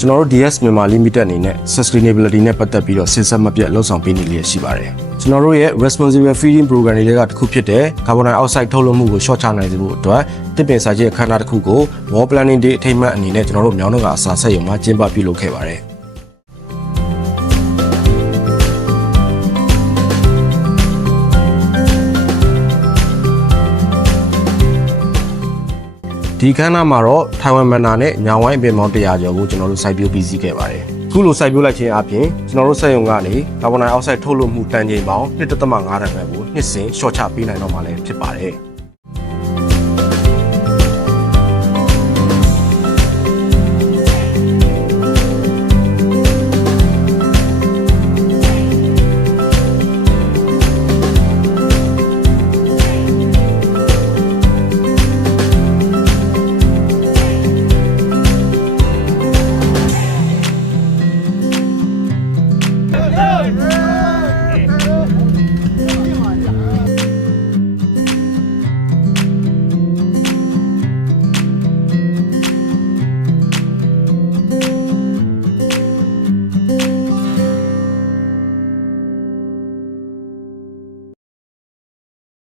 ကျွန်တော်တို့ DS Myanmar Limited အနေနဲ့ sustainability နဲ့ပတ်သက်ပြီးတော့စဉ်ဆက်မပြတ်လှုပ်ဆောင်ပေးနေလျက်ရှိပါတယ်ကျွန်တော်တို့ရဲ့ responsible feeding program တွေကတစ်ခုဖြစ်တဲ့ carbon dioxide ထုတ်လွှတ်မှုကို short ချနိုင်စေဖို့အတွက်တစ်ပင်စာချင်းအခမ်းအနားတစ်ခုကို wall planning day အထိမ်းအမှတ်အနေနဲ့ကျွန်တော်တို့မြောင်းတော့ကအစာဆက်ရုံမှာကျင်းပပြုလုပ်ခဲ့ပါတယ် ဒီခန်းနာမှာတော့ထိုင်ဝမ်မန်နာနဲ့ညာဝိုင်းအပင်ပေါင်း100ကျော်ကိုကျွန်တော်တို့စိုက်ပျိုးပြီးစီးခဲ့ပါတယ်။ခုလိုစိုက်ပျိုးလိုက်ခြင်းအပြင်ကျွန်တော်တို့စက်ရုံကနေကာဗွန်ဒိုင်အောက်ဆိုက်ထုတ်လွှတ်မှုတန်ချိန်ပေါင်း1.5တန်ပဲကိုနှစ်စဉ်ရှော့ချပေးနိုင်တော့မှလည်းဖြစ်ပါတယ်။